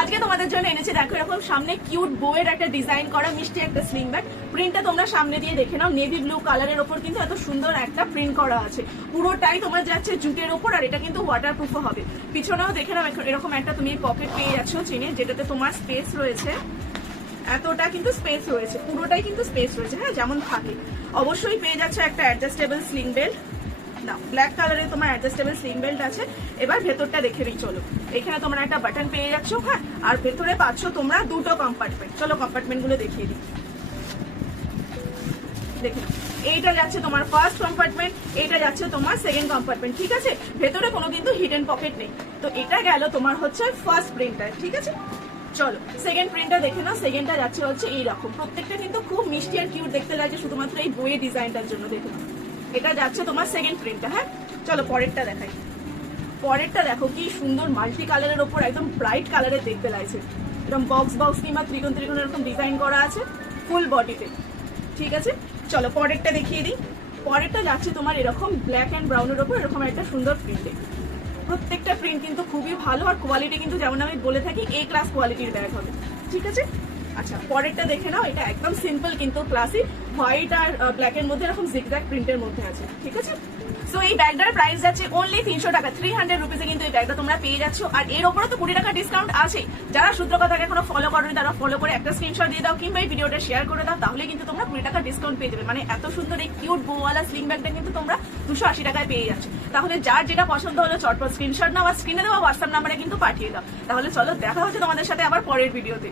আজকে তোমাদের জন্য এনেছে দেখো এরকম সামনে কিউট বউয়ের একটা ডিজাইন করা মিষ্টি একটা স্লিং ব্যাগ। প্রিন্টটা তোমরা সামনে দিয়ে দেখে নাও, নেভি ব্লু কালারের ওপর কিন্তু এত সুন্দর একটা প্রিন্ট করা আছে। পুরোটাই তোমার যাচ্ছে জুটের ওপর, আর এটা কিন্তু ওয়াটারপ্রুফও হবে। পিছনেও দেখে নাও এরকম একটা তুমি পকেট পেয়ে যাচ্ছ চেনে, যেটাতে তোমার স্পেস রয়েছে, এতটা কিন্তু স্পেস রয়েছে, পুরোটাই কিন্তু স্পেস রয়েছে। হ্যাঁ, যেমন থাকে অবশ্যই পেয়ে যাচ্ছে একটা অ্যাডজাস্টেবল স্লিং বেল্ট। না, ব্ল্যাক কালারের তোমার অ্যাডজাস্টেবল স্লিং বেল্ট আছে। এবার ভেতরটা দেখে নিই চলো। এখানে তোমরা একটা বাটন পেয়ে যাচ্ছ, হ্যাঁ, আর ভেতরে পাচ্ছ তোমরা দুটো কম্পার্টমেন্ট। চলো কম্পার্টমেন্ট গুলো দেখিয়ে দিই। দেখে নাও, এইটা যাচ্ছে তোমার ফার্স্ট কম্পার্টমেন্ট, এইটা যাচ্ছে তোমার সেকেন্ড কম্পার্টমেন্ট। ঠিক আছে, ভেতরে কোনো কিন্তু হিডেন পকেট নেই। তো এটা গেল তোমার হচ্ছে ফার্স্ট প্রিন্টার। ঠিক আছে, চলো সেকেন্ড প্রিন্টটা দেখে নাও। সেকেন্ডটা যাচ্ছে হচ্ছে এইরকম, প্রত্যেকটা কিন্তু খুব মিষ্টি আর কিউট দেখতে লাগছে শুধুমাত্র এই বইয়ের ডিজাইনটার জন্য। দেখে নাও, এটা যাচ্ছে তোমার সেকেন্ড প্রিন্টটা। হ্যাঁ, চলো পরেরটা দেখাই। পরেরটা দেখো কি সুন্দর মাল্টি কালারের ওপর একদম ব্রাইট কালারের দেখতে লাগছে। এরকম বক্স বক্স কিংবা ত্রিকোণ ত্রিকোণ এরকম ডিজাইন করা আছে ফুল বডিতে। ঠিক আছে, চলো পরেরটা দেখিয়ে দিই। পরেরটা যাচ্ছে তোমার এরকম ব্ল্যাক অ্যান্ড ব্রাউনের ওপর এরকম একটা সুন্দর প্রিন্টে। প্রত্যেকটা প্রিন্ট কিন্তু খুবই ভালো, আর কোয়ালিটি কিন্তু যেমন আমি বলে থাকি এ ক্লাস কোয়ালিটির ব্যাগ হবে। ঠিক আছে, আচ্ছা পরেরটা দেখে নাও। এটা একদম সিম্পল কিন্তু ক্লাসি, হোয়াইট আর ব্ল্যাক এর মধ্যে এরকম জিগজ্যাগ প্রিন্টের মধ্যে আছে। ঠিক আছে, সো এই ব্যাগটার প্রাইস যাচ্ছে অনলি 300 টাকা, 300 রুপিসে কিন্তু এই ব্যাগটা তোমরা পেয়ে যাচ্ছ। আর এর উপরে তো 20 টাকা ডিসকাউন্ট আছে। যারা সূত্রকথাকে এখনো ফলো করোনি তারা ফলো করে একটা স্ক্রিনশট দিয়ে দাও, কিংবা এই ভিডিওটা শেয়ার করে দাও, তাহলে কিন্তু তোমরা 20 টাকা ডিসকাউন্ট পেয়ে যাবে। মানে এত সুন্দর এই কিউট বউওয়ালা স্লিং ব্যাগটা কিন্তু তোমরা 280 টাকায় পেয়ে যাচ্ছ। তাহলে যার যেটা পছন্দ হলো চটপট স্ক্রিনশট নাও আর স্ক্রিনে দেওয়া হোয়াটসঅ্যাপ নাম্বারে কিন্তু পাঠিয়ে দাও। তাহলে চলো দেখা হচ্ছে তোমাদের সাথে আবার পরের ভিডিওতে।